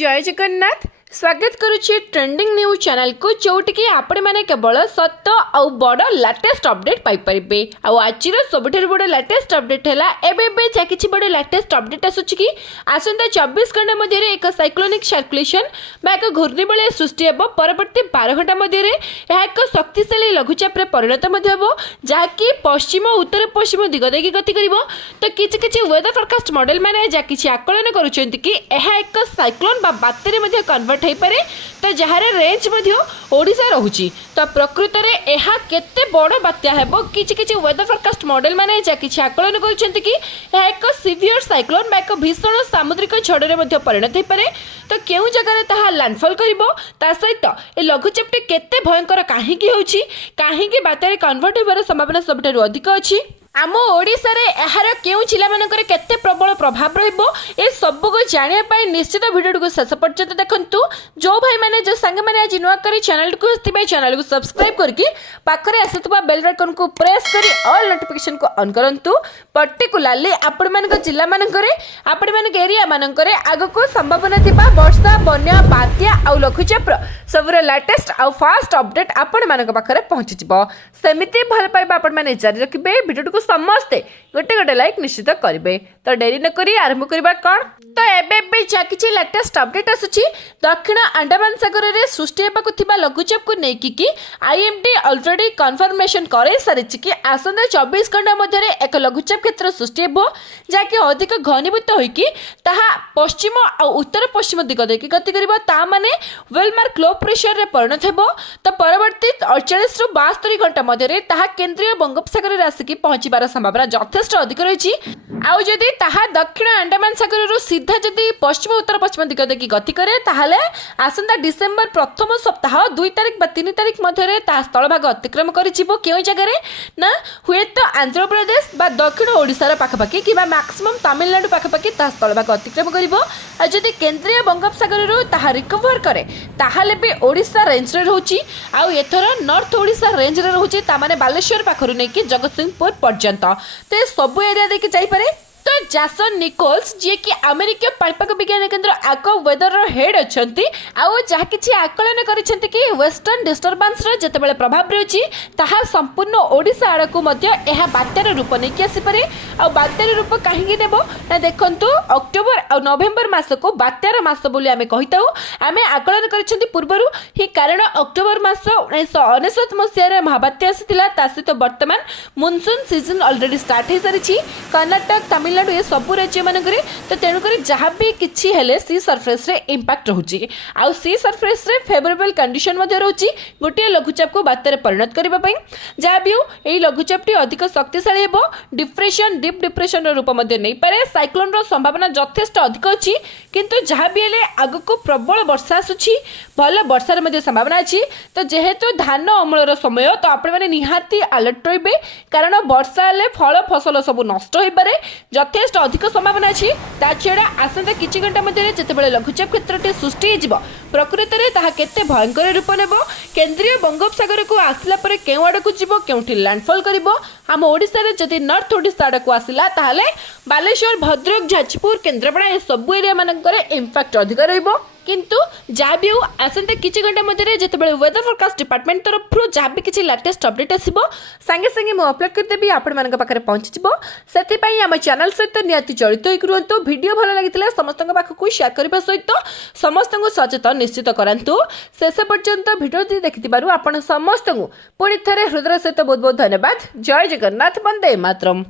जय जगन्नाथ स्वागत करुच्ची trending news channel को जोटि कि आपण मैंने केवल सत आ बड़ लेटेस्ट अपडेट पाइपर आज सब बड़ लेटेस्ट अपडेट है कि बड़ लेटेस्ट अपडेट आसूँ कि आसंता 24 घंटा मध्य एक साइक्लोनिक सर्कुलेशन एक घूर्णिबलय सृष्टि हे परवर्ती 12 घंटा मध्य एक शक्तिशाली लघुचाप परिणत जहाँकि पश्चिम उत्तर पश्चिम दिग देखिए गति कर तो किसी वेदर फोरकास्ट मॉडल मैंने जहाँ किसी आकलन कर साइक्लोन बात्या कन्वर्ट हो पारे तो जार रेंज ओडिशा रहुची तो प्रकृत में यह केते बड़ बात्या है किसी वेदर फोरकास्ट मॉडल मैंने जहाँ किसी आकलन कर एक सीवियर साइक्लोन एक भीषण सामुद्रिक झड़ परिणत हो पारे तो क्यों जगह लैंडफॉल कर सहित ए लघुचापटी केते भयंकर कहीं बात्या कन्वर्ट होबार संभावना सबुठ अधिक अच्छी आम ओडिशा रे एहार केउं जिला मानकर केते प्रबल प्रभाव रहिबो ए सब को जानिया पाई निश्चित वीडियो को शेष पर्यंत देखंतु। जो भाई माने जो संग माने आज नुआ करी चैनल को हस्तिबे चैनल को सब्सक्राइब करके पाखरे आसुतबा बेल आइकन को प्रेस करी ऑल नोटिफिकेशन को ऑन करंतु। पर्टिकुलरली आपण मानक जिला मानकर आपण मानक एरिया मानकर आगो को संभावना थिबा वर्षा बन्या बात्या आ लघुचाप सबरे लेटेस्ट आ फास्ट अपडेट आपण मानक पाखरे पहुंची जिवो सेमिति भल पाइबा आपण माने जारी रखिबे वीडियो को समस्ते गोटे गोटे लाइक निश्चित करेंगे। तो डेरी न करी आरंभ करबा कौन तो एबे जा किछि लेटेस्ट अपडेट आसुछि दक्षिण अंडमान सागर रे सृष्टि हेबाकु थिबा लघुचाप को नेकी कि आईएमडी ऑलरेडी कन्फर्मेशन करे सारिछि कि आसंता 24 घंटा मध्य एक लघुचाप क्षेत्र सृष्टि हेबो जाकि अधिक घनीभूत होइकि ताहा पश्चिम आ उत्तर पश्चिम दिग देखि गति करिवो ता माने वेलमार्क लो प्रेशर रे परिणत हेबो तो परवर्ती 48 रु 72 घंटा मध्य ताहा केंद्रीय बंगोपसागर रे आसिकि पहुंचीबार संभावना यथेष्ट अधिक रही आउ जदि ताहा दक्षिण अंडमान सागर रु सीधा जदि पश्चिम उत्तर पश्चिम दिग देखि गति करे ताहले आसंता डिसेंबर प्रथम सप्ताह 2 तारिख बा 3 तारिख मध्य ता स्थलभाग अतिक्रम करिजिवो केउ जगह ना हुए तो आंध्र प्रदेश बा दक्षिण ओडिशा पाखापाखि कि मैक्सिमम तमिलनाडु पाखापाखि ता स्थलभाग अतिक्रम करिवो आ जदि केंद्रीय बंगोपसागर रु ताहा रिकवर करे ताहले भी ओडिशा रेंज रे रहउची आ एथर नॉर्थ ओडिशा रेंज रे रहउची ता माने बालेश्वर पाखरु नै कि जगतसिंहपुर पर्यंत तो सब एरिया देखि जाई पारे। तो जैसन निकोल्स जी कि अमेरिका पाणीपाग विज्ञान केन्द्र आको वेदर हेड अच्छंती आउ जहाँ किसी आकलन करिसेंती कि वेस्टर्न डिस्टर्बांस रो जेतेबेले प्रभाव रहउची ताहा संपूर्ण ओडिशा आड़ को मध्य एहा बात्यार रूप नै कि आसी पारे आ बात्यार रूप काहेकि नेबो ना देखंतु अक्टोबर आ नवेम्बर मास को बात्यार मास बोली आमे कहिताउ आमे आकलन करिसेंती पूर्वरु ही कारण अक्टोबर मास 1999 मसिया रे महाबात्या आसीतिला ता सहित वर्तमान मॉनसून सीजन ऑलरेडी स्टार्ट हे सारिछि कर्नाटक तमिलनाडु ये सब राज्य मानक तो तेणुक जहाँ भी किसी हेले सी सरफेस रे इंपैक्ट रोचे आउ सी सरफेस रे फेवरेबल कंडीशन रोचे गोटे लघुचाप को बात्यारे परिणत करने जहाँ भी यही लघुचापटी अधिक शक्तिशाली हो डिप्रेशन डीप डिप्रेशन रूप नहीं पारे साइक्लोन रो संभावना यथेष्ट अधिक अच्छी किंतु जहाँ भी हेले आगको प्रबल वर्षा आसुची भल वर्षार संभावना अच्छी तो जेहेतु धान अमलर समय तो आपण मैंने निहाती अलर्ट रहिबे कारण वर्षा हेले फल फसल सब नष्ट हो पारे यथेष्ट अधिक संभावना अच्छी छड़ा आसंता किछि घंटा मध्य जितेबाला लघुचाप क्षेत्र सृष्टि हो प्रकृत में ताहा केते भयंकर रूप नेब केंद्रीय बंगोपसागर को आसला परे केउ आड़ को जीवो केउठी लैंडफॉल करिवो आम ओडिशा रे जदि नॉर्थ ओडिशा आड़ को आसिला ताहाले बालेश्वर भद्रक जाजपुर केन्द्रापड़ा ए सब एरिया मानकर इंपैक्ट अधिक रहिबो किंतु जहाँ भी हो आसंता किछि घंटा मध्य जितेबाला वेदर फोरकास्ट डिपार्टमेंट तरफ जहाँ भी किछि लेटेस्ट अपडेट आसिबो संगे संगे मु अपलोड करदेबी आपण मानक पाखरे पहुंची जिवो सेति आम चैनल सहित निहाती जड़ित होइक रुहंतु वीडियो भल लागितिला समस्तक पाखकु शेयर करबा सहित समस्तक सचेतन निश्चित करंतु शेष पर्यंत वीडियो देखिथिबारु आपण समस्तक पुणी थरे हृदय सहित बहुत बहुत धन्यवाद। जय जगन्नाथ वंदे मातरम।